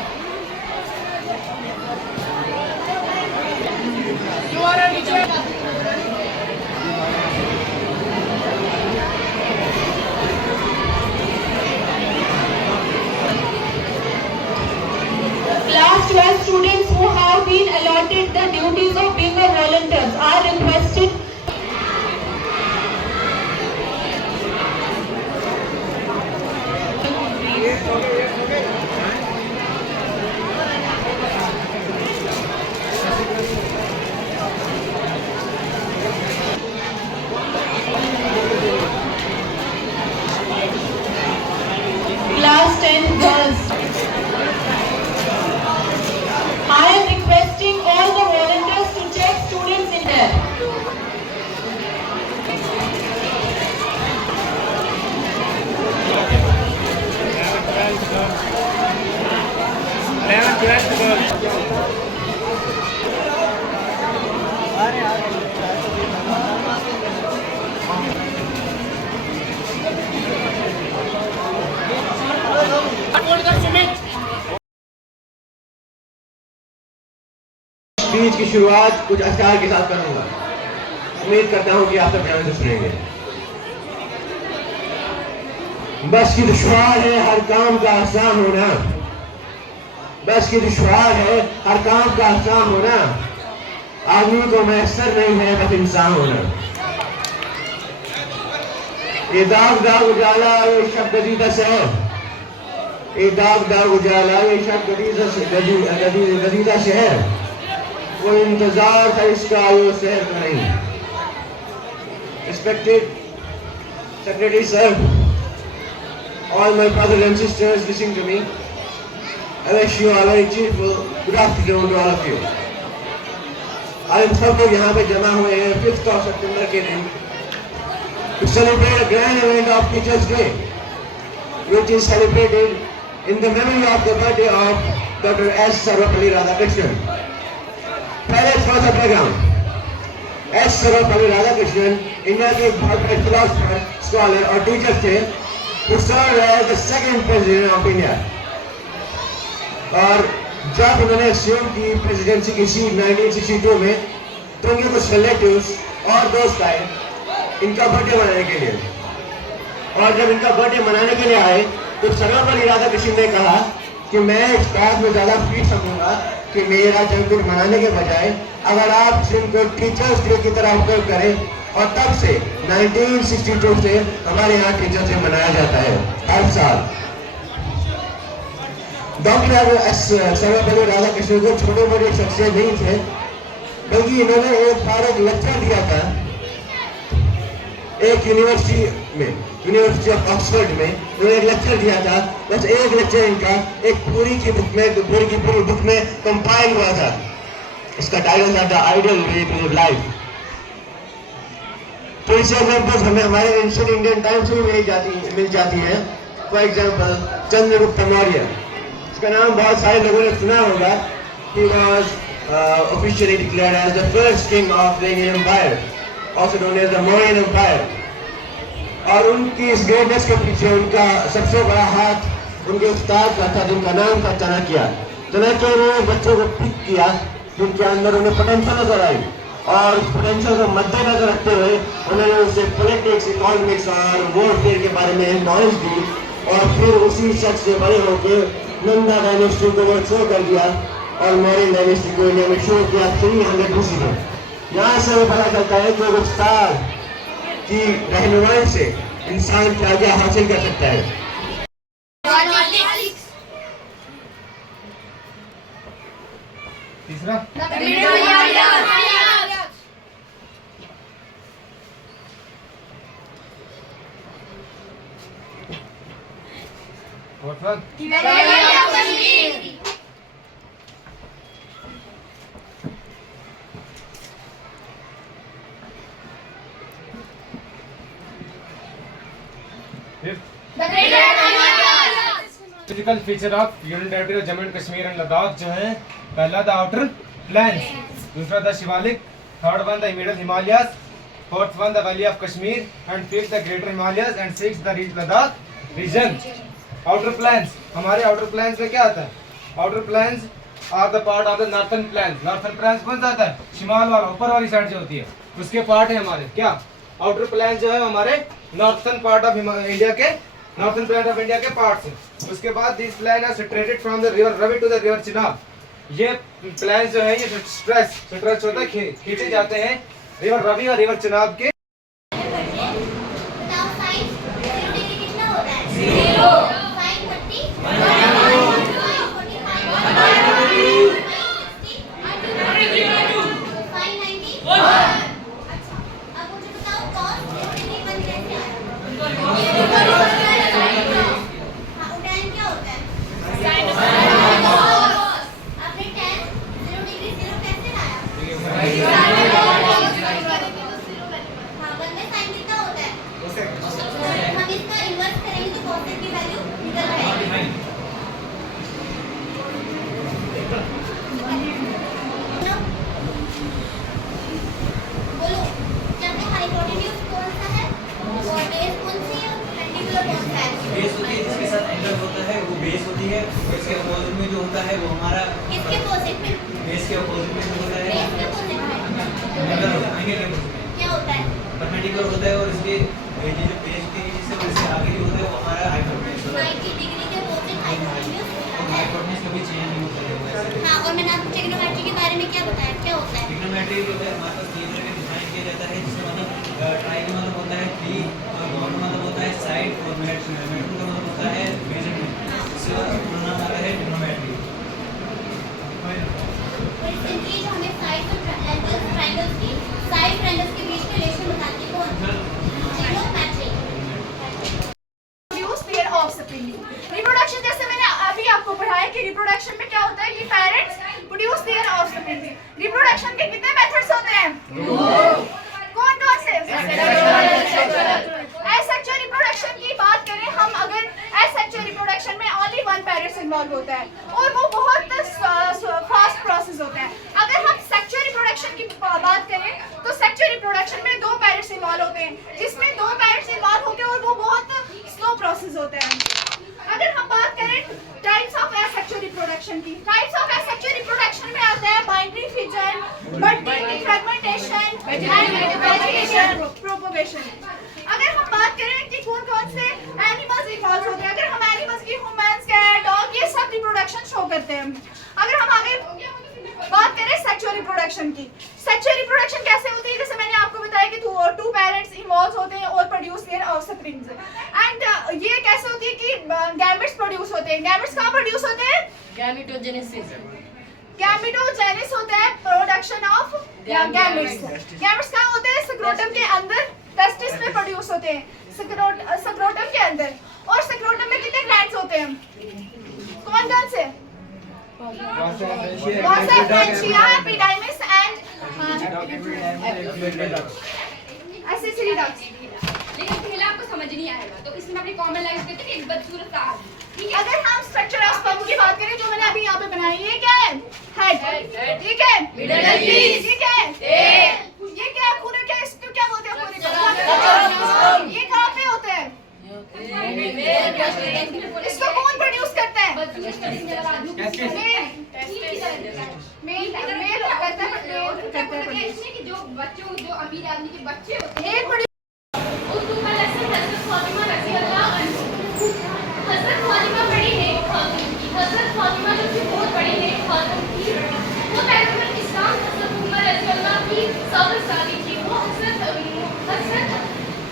Class 12 students who have been allotted the duties of being a volunteers are requested. Class 10 girls. I am requesting all the volunteers to check students in there. Speech की शुरुआत कुछ अशआर के साथ करूंगा। उम्मीद करता हूं कि आप सब ध्यान से सुनेंगे। बस की दुश्वार है हर काम का आसान होना, बस की दुश्वार है हर काम का आसान होना, आदमी को मैसर नहीं है बस इंसान होना। ये दाग दाग उजाला ये शब्द गदीदा शहर, ये दाग दाग उजाला ये शब्द गदीदा शहर, वो इंतजार था इसका वो शहर का नहीं। Respected Secretary Sir, all my brothers and sisters listening to me, I wish you a very cheerful good afternoon to all of you. आज हम सब लोग यहाँ पे जमा हुए हैं 5th of September के दिन to celebrate a grand event of Teachers Day, which is celebrated in the memory of the birthday of Dr. S. Sarvapalli Radhakrishnan. पहले थोड़ा सा background. S Sarvepalli Radhakrishnan India के एक बहुत बड़े फिलोसफर, स्कॉलर और टीचर थे who served as the second president of India. और जब उन्होंने assume की प्रेसिडेंसी की सीट 1962 में, तो उनके कुछ रिलेटिव्स और दोस्त आए इनका बर्थडे मनाने के लिए। और जब इनका बर्थडे मनाने के लिए आए तो सर्वपल्ली राधाकृष्णन ने कहा कि मैं इस बात में ज़्यादा फ्री समझूंगा कि मेरा जन्मदिन मनाने के बजाय अगर आप इनको टीचर्स डे की तरह उपयोग करें। और तब से 1962 से हमारे यहाँ टीचर्स डे मनाया जाता है हर साल। डॉक्टर एस सर्वपल्ली राधाकृष्णन को छोटे मोटे शख्सियत नहीं थे, बल्कि इन्होंने एक बार एक लेक्चर दिया था एक यूनिवर्सिटी में, यूनिवर्सिटी ऑफ ऑक्सफोर्ड में उन्होंने एक लेक्चर दिया था। बस एक लेक्चर इनका एक पूरी की पूरी बुक में कंपाइल हुआ था। इसका टाइटल था the ideal way to live life. तो इसे एग्जाम्पल्स हमें हमारे एंशिएंट इंडियन टाइम्स में मिल जाती है। फॉर एग्जाम्पल चंद्रगुप्त मौर्य, इसका नाम बहुत सारे लोगों ने सुना होगा। He was officially declared as the first king of the Indian empire, also known as the Mauryan Empire. और उनकी इस ग्रेटनेस के पीछे उनका सबसे बड़ा हाथ उनके उस्ताद का था जिनका नाम था चाणक्य। चाणक्य ने बच्चों को पिक किया जिनके अंदर उन्हें पोटेंशियल नजर आई, और पोटेंशियल को मद्देनजर रखते हुए उन्होंने उसे पॉलिटिक्स, इकोनॉमिक्स और वॉरफेयर के बारे में नॉलेज दी। और फिर उसी शख्स से बड़े होकर नंदा डायनेस्टी को वो शो कर दिया और मौर्यन डायनेस्टी को इंडिया में शो किया 300 BC में। यहाँ से हमें पता चलता है कि उस्ताद की रहनुमाई से इंसान क्या क्या हासिल कर सकता है। तीसरा one. Physical feature of union territory of Jammu and Kashmir and Ladakh जो है, पहला द आउटर प्लेन्स, दूसरा the Shivalik, third one the immediate Himalayas, fourth one the valley of Kashmir and fifth the greater Himalayas and sixth the Ladakh region. Outer plains, हमारे outer plains में क्या आता है? Outer plains are the part of the northern plains. Northern plains कौन सा आता है? शिमाल वाला, ऊपर वाली साइड जो होती है उसके पार्ट है हमारे क्या? आउटर प्लेन्स जो है हमारे नॉर्थर्न पार्ट ऑफ इंडिया के, नॉर्थर्न प्लेन ऑफ इंडिया के पार्ट्स हैं। उसके बाद this plain are situated from the river Ravi to the river Chenab. ये प्लेन जो है ये स्ट्रेच होता है, खींचे जाते हैं रिवर रवि और रिवर चिनाब के। बताओ साइन 0 डिग्री कितना होता है? 0। Sine 30 1 sine 90 1। अच्छा, अब मुझे बताओ cos 0 डिग्री 1 कैसे आया? हाँ, tan क्या होता है? Sin of आपने tan 0 डिग्री 0 कैसे लाया? हाँ, 1 में sin कितना होता है? हम इसका इन्वर्स करेंगे तो cosec की वैल्यू निकल जाएगी। बोलो, जब में हाइपोटेन्यूज कौन सा है और बेस कौन सी है और perpendicular कौन सा है? बेस होती है जिसके साथ एंगल होता है वो बेस होती है, इसके अपोजिट में जो होता है वो हमारा किसके अपोजिट में? बेस के अपोजिट में जो होता है बेस के अपोजिट में एंगल होता है, एंगल के अपोजिट में क्या होता है? परपेंडिकुलर होता है और इसके ये जो बेस होती है जिससे इससे आगे जो होता है वो हमारा हाइपोटेन्यूज होता है। 90 डिग्री के अपोजिट हाइपोटेन्यूज और होता है। हाइपोटेन्यूज कभी चेंज नहीं होता है वैसे। हाँ, और मैंने आपको ट्रिग्नोमेट्री के बारे में क्या बताया? क्या होता है? ट्रिग्नोमेट्री जो है हमारे पास ये तरह डिफाइन किया जाता है जिसमें मतलब ट्राई का मतलब होता है ट्री और गॉन का मतलब होता है साइड और मेट्रिक का मतलब होता है मेजरमेंट। इससे पूरा नाम आता है ट्रिग्नोमेट्री। रिसेंटली जो हमें साइड और ट्रायंगल्स की साइड ट्रायंगल्स के बीच के रिलेशन बताती है कौन? Trigonometry. Produce pair offspring. Reproduction जैसे मैंने अभी आपको पढ़ाया कि रिप्रोडक्शन में क्या होता है कि parents produce pair offspring. Reproduction के कितने मेथड्स होते हैं? कौन कौन से? एसेक्सुअल रिप्रोडक्शन की बात करें हम, अगर एसेक्सुअल रिप्रोडक्शन में ओनली 1 पेरेंट्स इन्वॉल्व होता है और वो बहुत फास्ट प्रोसेस होता है। अगर हम सेक्सुअल रिप्रोडक्शन की बात करें तो सेक्सुअल रिप्रोडक्शन में 2 पेरेंट्स इन्वॉल्व होते हैं, जिसमें 2 पेरेंट्स इन्वॉल्व होते हैं और वो बहुत स्लो प्रोसेस होता है। अगर हम बात करें टाइप्स ऑफ एसेक्सुअल रिप्रोडक्शन की, टाइप्स ऑफ एसेक्सुअल रिप्रोडक्शन में आता है binary fission, budding, fragmentation and propagation. अगर हम बात करें कि कौन-कौन से एनिमल्स इन्वॉल्व होते हैं, अगर हम एनिमल्स की ह्यूमंस, कैट, डॉग ये सब रिप्रोडक्शन शो करते हैं। अगर हम आगे बात करें सेक्सुअल रिप्रोडक्शन की, सेक्सुअल रिप्रोडक्शन कैसे होती है? जैसे मैंने आपको बताया कि 2 पेरेंट्स इन्वॉल्व होते हैं और प्रोड्यूस देयर ऑफस्प्रिंग्स। एंड ये कैसे होती है कि गैमेट्स प्रोड्यूस होते हैं। गैमेट्स कहाँ प्रोड्यूस होते हैं? गैमेटोजेनेसिस। गैमेटोजेनेसिस होता है प्रोडक्शन ऑफ गैमेट्स। गैमेट्स कहाँ होते हैं? स्क्रोटम के अंदर, टेस्टिस में प्रोड्यूस होते हैं, स्क्रोटम के अंदर। और स्क्रोटम में कितने ग्लैंड्स होते हैं? कौन-कौन से? फ्रेंचिया, एपिडाइमिस एंड एक्सेसरी डक्ट्स। लेकिन पहले आपको समझ नहीं आएगा तो इसमें अपनी कॉमन लाइफ कहते हैं एक बदसूरत तार। ठीक है, अगर हम स्ट्रक्चर ऑफ स्पर्म की बात करें जो मैंने अभी यहाँ पे बनाई, ये क्या है? हेड, ठीक है, मिडल पीस, ठीक है, टेल, ये क्या पूरे क्या इसको क्या बोलते हैं पूरे को? ये कहाँ पे होते हैं? इसको कौन प्रोड्यूस करता है? मेल करता है, कि जो बच्चों जो अमीर आदमी के बच्चे होते हैं मेल उर्दू का लेसन हज़रत फातिमा रज़ी अल्लाह अन्हा। हज़रत फातिमा बड़ी नेक खातून थी। हज़रत फातिमा जो थी बहुत बड़ी नेक खातून थी। वो पैगंबर इस्लाम हज़रत उमर रज़ी अल्लाह की साहबजादी थी। वो हज़रत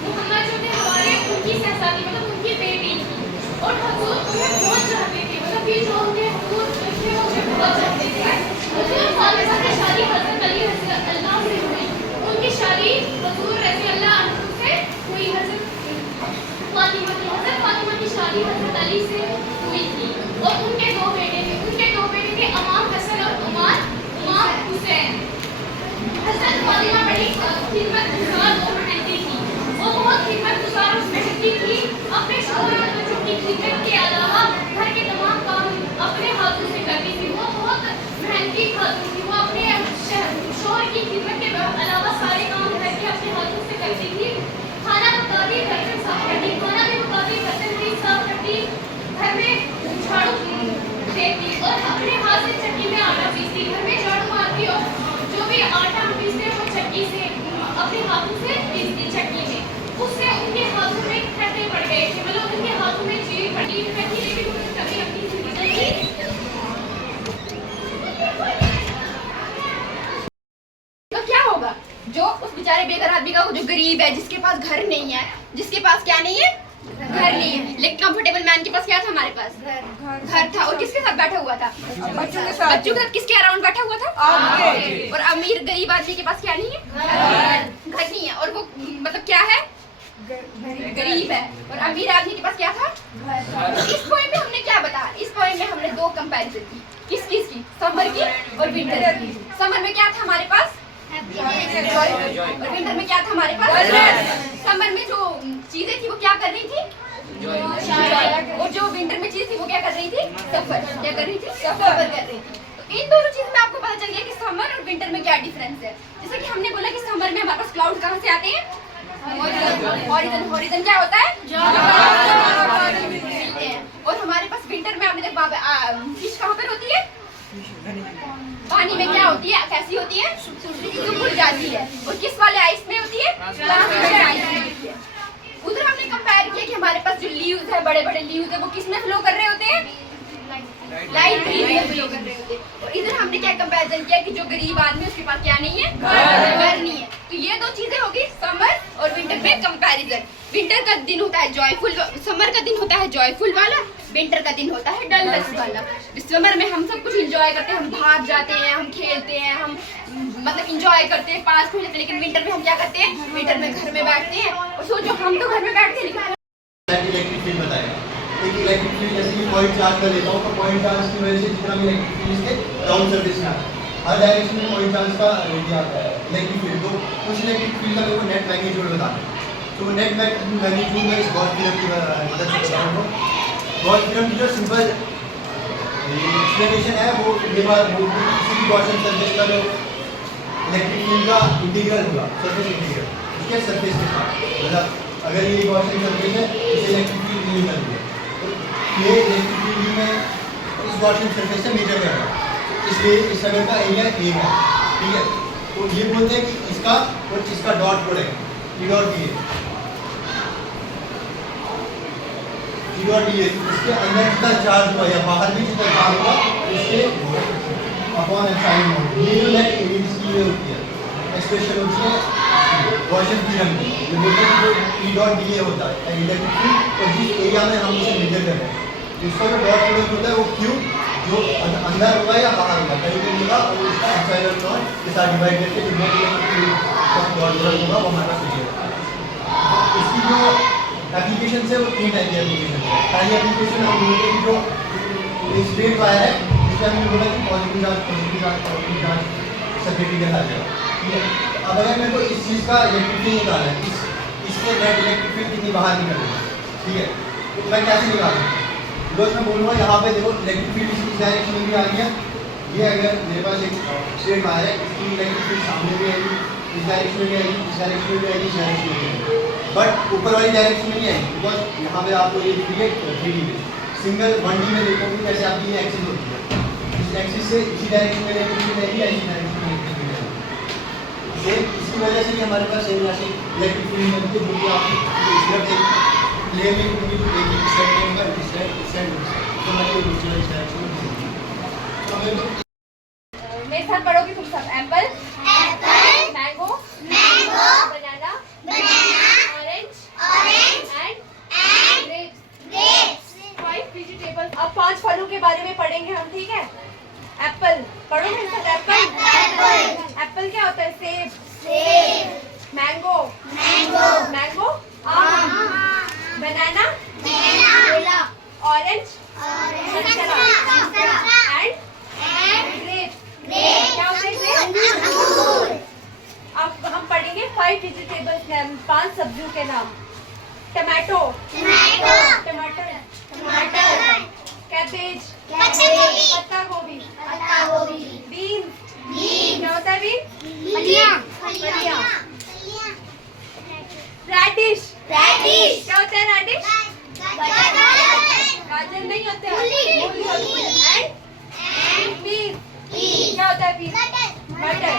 मोहम्मद जो थे हमारे उनकी शहजादी मतलब उनकी बेटी थी और हुजूर उन्हें बहुत चाहते थे। मतलब ये जो उनके हुजूर थे वो उन्हें बहुत चाहते थे। हुजूर फातिमा की शादी हज़रत अली रज़ी अल्लाह से हुई। उनकी शादी हुजूर रज़ी खिदमतगुजार और मेहनती थी। वो बहुत खिदमतगुजार और मेहनती थी। अपने शौहर और बच्चों की खिदमत के अलावा घर के तमाम काम अपने हाथों से करती थी। वो बहुत मेहनती खातून थी। वो अपने शौहर की खिदमत के अलावा सारे काम घर के अपने हाथों से करती थी। खाना पकाती, बर्तन साफ करती, खाना भी पकाती, बर्तन भी साफ करती, घर में झाड़ू देती और अपने हाथ से चक्की में आटा पीसती। घर में झाड़ू मारती और जो भी आटा हम पीसते हैं वो चक्की से अपने हाथों से पीसती चक्की में। उससे उनके हाथों में खड्डे पड़ गए थे, मतलब उनके हाथों में चीज फटी थी, लेकिन उन्होंने कभी अपनी जिंदगी तो क्या होगा जो उस बेचारे बेघर आदमी का, जो गरीब है, जिसके पास घर नहीं है, जिसके पास क्या नहीं है, घर नहीं है, लेकिन कंफर्टेबल मैन के पास क्या था, हमारे पास घर था। और किसके साथ बैठा हुआ था, बच्चों के साथ। किसके अराउंड बैठा हुआ था, और अमीर गरीब आदमी के पास क्या नहीं है, घर नहीं है। और वो मतलब क्या है, गरीब है, और अमीर आदमी के पास क्या था, इस पोएम में हमने क्या बताया, इस पोएम में हमने दो कंपैरिजन की, किसकी, समर की और विंटर की। समर में क्या था हमारे पास, और विंटर में क्या था हमारे पास। समर में जो चीजें थी वो क्या कर रही थी, और जो विंटर में चीज थी वो क्या कर रही थी, सफर। क्या कर रही थी, सफर कर रही थी। तो इन दोनों चीज में आपको पता चल गया कि समर और विंटर में क्या डिफरेंस है। जैसे कि हमने बोला कि समर में हमारे पास क्लाउड कहाँ से आते हैं, हॉरिजन। हॉरिजन क्या होता है, और हमारे पास विंटर में हमने देखा फिश कहाँ पर होती है, पानी में क्या होती है, कैसी होती है, सुकुड़ जाती है। और किस वाले आइस में होती है, उधर हमने कंपेयर किया कि हमारे पास जो लीव्स है, बड़े बड़े लीव्स है, वो किस में फ्लो कर रहे होते हैं, लाइट ग्रीन में फ्लो कर रहे होते हैं। और इधर हमने क्या कंपैरिजन किया कि जो गरीब आदमी उसके पास क्या नहीं है, घर नहीं है। तो ये दो चीजें होगी समर और विंटर में कंपैरिजन। विंटर का दिन होता है जॉयफुल, समर का दिन होता है जॉयफुल वाला, विंटर का दिन होता है डलनेस वाला। समर में हम सब कुछ एंजॉय करते हैं, हम बाहर जाते हैं, हम खेलते हैं, हम मतलब एंजॉय करते हैं, पास खेलते हैं। लेकिन विंटर में हम क्या करते हैं, विंटर में घर में बैठते हैं। और सोचो हम तो घर में बैठते हैं, लेकिन इलेक्ट्रिक फील्ड बताएगा। एक इलेक्ट्रिक फील्ड जैसे कि पॉइंट चार्ज कर लेता हूँ, तो पॉइंट चार्ज की वजह से जितना भी इलेक्ट्रिक फील्ड इसके ग्राउंड सर्फेस में आता है, हर डायरेक्शन में पॉइंट चार्ज का एरिया आता है इलेक्ट्रिक फील्ड। तो उस इलेक्ट्रिक फील्ड का मेरे को नेट मैग्नीट्यूड बताना है। तो नेट मैग्नीट्यूड में इस गॉस थ्योरम की मदद से बताऊँगा। गॉस थ्योरम की जो सिंपल एक्सप्लेनेशन है वो ये बात किसी भी गॉसियन सर्फेस का जो इलेक्ट्रिक फील्ड का इंटीग्रल होगा, सर्फेस इंटीग्रल उसके सर्फेस के साथ, मतलब अगर ये गॉसियन सर्फेस है इसे इलेक्ट्रिक फील्ड नहीं करती है, तो ये इलेक्ट्रिक फील्ड में इस गॉसियन सर्फेस से मेजर कर रहा है, इसलिए इस सर्कल का एरिया ए है, ठीक है। तो ये बोलते हैं कि इसका और इसका डॉट पड़ेगा, ई डॉट डी है, इसके अंदर जितना चार्ज हुआ या बाहर भी जितना चार्ज हुआ उसके अपॉन एप्सिलॉन नॉट, ये जो नेट एनर्जी की होती है एक्सप्रेशन होती है गॉसियन थ्योरम की। ये बोलते हैं कि जो ई डॉट डी होता है इलेक्ट्रिक फील्ड, और जिस एरिया में हम उसे मेजर कर रहे हैं उसका जो डॉट प्रोडक्ट होता है वो क्यू जो अंदर होगा या बाहर होगा कहीं भी होगा, और उसका एप्सिलॉन नॉट के साथ डिवाइड करके जो नेट इलेक्ट्रिक फील्ड का डॉट प्रोडक्ट होगा वो हमारा फील्ड है। इसकी जो एप्लीकेशन है वो तीन टाइप की एप्लीकेशन है। पहली एप्लीकेशन हम बोलते हैं कि जो एक स्ट्रेट वायर है जिसमें हमने बोला कि पॉजिटिव चार्ज सर्किटरी के साथ जाएगा, ठीक है। अब अगर मेरे को इस चीज़ का इलेक्ट्रिक फील्ड निकालना है, इसके नेट इलेक्ट्रिक फील्ड कितनी बाहर निकल रही है, ठीक है, तो मैं कैसे निकालूँ, बिकॉज मैं बोलूँगा यहाँ पे देखो इलेक्ट्रिक फील्ड इस डायरेक्शन में भी आ रही है। ये अगर मेरे पास एक स्ट्रेट वायर है, इसकी इलेक्ट्रिक फील्ड सामने भी आएगी, इस डायरेक्शन में भी आएगी, इस डायरेक्शन में भी आएगी, इस डायरेक्शन में भी आएगी, बट ऊपर वाली डायरेक्शन में नहीं आएगी, बिकॉज यहाँ पे आपको ये दिखेगी 3D में। सिंगल 1D में देखोगे जैसे आपकी ये एक्सिस होती है, इस एक्सिस से इसी डायरेक्शन में इलेक्ट्रिक फील्ड आएगी, ऐसी डायरेक्शन में इलेक्ट्रिक फील्ड आएगी। सेम इसकी वजह से भी हमारे पास सेम राशि इलेक्ट्रिक फील्ड बनती है, जो कि आपकी सिर्फ एक प्लेन में होगी, तो एक इस साइड में होगा, इस साइड तो मैं ये दूसरी वाली डायरेक्शन में होगी। तो मेरे साथ पढ़ोगे तुम सब। Apple, mango, banana, orange and grapes. 5 vegetables. अब 5 फलों के बारे में पढ़ेंगे हम, ठीक है। एप्पल पढ़ो मेरे साथ। एप्पल क्या होता है, सेब। मैंगो, आम। बनाना, केला। ऑरेंज, संतरा। एंड ग्रेप्स, क्या होता है ग्रेप्स? अब हम पढ़ेंगे 5 5 सब्जियों के नाम। टमाटो, टमाटर, कैबेज, पत्ता गोभी, बीन्स, क्या होता है बीन? फलियां। रेडिश, क्या होता है रेडिश? गाजर नहीं होते हैं, मूली होती है। एंड पीस, क्या होता है पीस? मटर।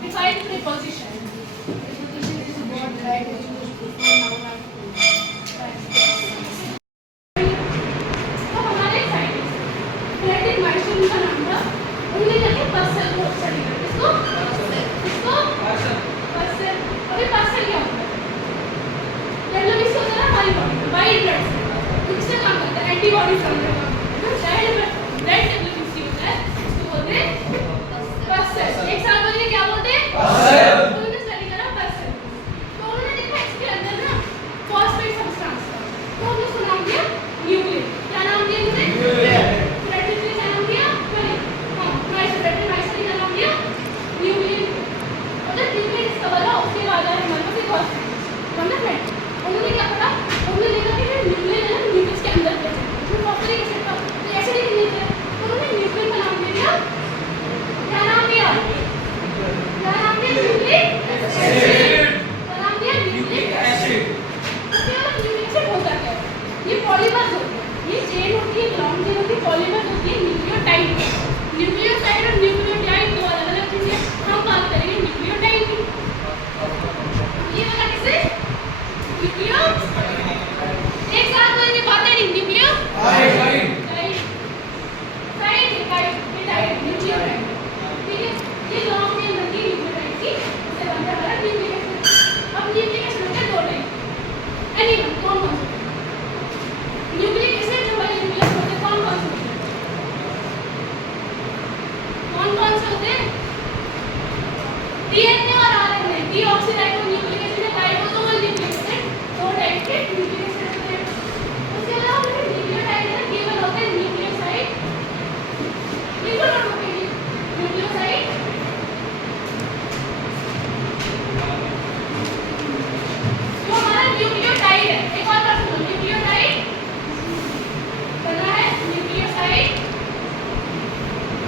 Define preposition. Preposition is a word that is used before noun or तो हमारे साइड क्रेडिट मार्शल का नाम था। उन्होंने जाके पर्सन को स्टडी किया। इसको पर्सन। अभी पर्सन क्या होता है? मतलब इसको होता है हमारी बॉडी, वाइट ब्लड सेल। इससे काम करता है एंटीबॉडीज काम करता है। रेड ब्लड सेल होता है, इसको बोलते हैं पर्सन। एक साल बोलिए क्या बोलते हैं? उन्होंने स्टडी करा पर्सन। तो उन्होंने देखा इसके अंदर ना फॉस्फेट सब्सटेंस था। तो हमने उसको नाम दिया न्यूक्लियर। क्या नाम दिया हमने? क्रेडिट का नाम दिया नाइट्रोजन का नाम दिया न्यूक्लियर। और जब न्यूक्लियर डिस्कवर हुआ उसके बाद आया हमारे पास एक फॉस्फेट। समझ में? उन्होंने क्या करा? उन्होंने देखा कि न्यूक्लियर है ना न्यूक्लियस के अंदर कैसे? उसमें फॉस्फेट कैसे था? तो ऐसे नहीं निकले। तो उन्होंने न्यूक्लियर का नाम दे दिया। क्या नाम दिया? Nucleic acid. क्या नाम दिया? Nucleic acid. उसके बाद न्यूक्लिक एसिड होता क्या है? ये पॉलीमर्स होते हैं। ये चेन होती है, लॉन्ग चेन होती है, पॉलीमर्स होती है, न्यूक्लियोटाइड। न्यूक्लियोटाइड और न्यूक्लियोटाइड दो अलग-अलग चीजें हैं। हम बात करेंगे न्यूक्लियोटाइड की। ये वाला किससे? न्यूक्लियो। एक साथ बोलेंगे बातें नहीं न्यूक्लियो। टाइड। न्यूक्लियोटाइड। ठीक है? ये लॉन्ग चेन होती है न्यूक्लियोटाइड की। इससे बनता है हमारा न्यूक्लिक एसिड। अब न्यूक्लिक एसिड होते हैं दो टाइप। एनीवन कौन से? न्यूक्लिक एसिड जो है न्यूक्लियस होते हैं कौन से होते हैं? कौन से होते हैं? डीएनए और आरएनए। डीऑक्सीराइबो न्यूक्लिक एसिड है, राइबोसोमल न्यूक्लिक एसिड। दो टाइप के न्यूक्लिक एसिड होते हैं। उसके अलावा न्यूक्लियोटाइड है, केवल होते हैं न्यूक्लियोसाइड। बिल्कुल नोट करिए न्यूक्लियोसाइड। जो हमारा न्यूक्लियोटाइड है, एक और बात सुनो, न्यूक्लियोटाइड बना है nucleoside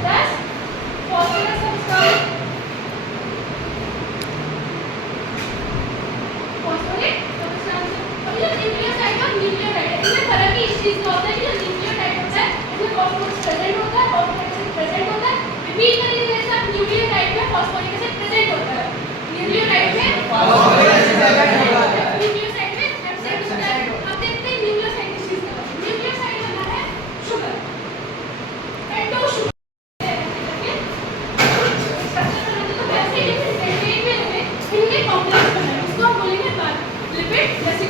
10 phosphorus substance phosphoric substance. अब ये न्यूक्लियोसाइड और न्यूक्लियोटाइड है, इसमें फर्क ही इस चीज का होता है कि जो न्यूक्लियोटाइड होता है उसमें फॉस्फोरस प्रेजेंट होता है, फॉस्फोरिक एसिड प्रेजेंट होता है। रिपीट करिए मेरे साथ, न्यूक्लियोटाइड में फॉस्फोरिक एसिड प्रेजेंट होता है। न्यूक्लियोटाइड में फॉस्फोरिक एसिड प्रेजेंट होता है। न्यूक्लियोसाइड में एब्सेंट होता है। अब देखते हैं न्यूक्लियोसाइड किस चीज का? न्यूक्लियोसाइड बना है शुगर, एंडो शुगर। स्ट्रक्चर बनाते तो वैसे ही डिफरेंट में इनके कॉम्प्लेक्स बना है। इसको हम बोलेंगे लिपिड रेसिड्यू।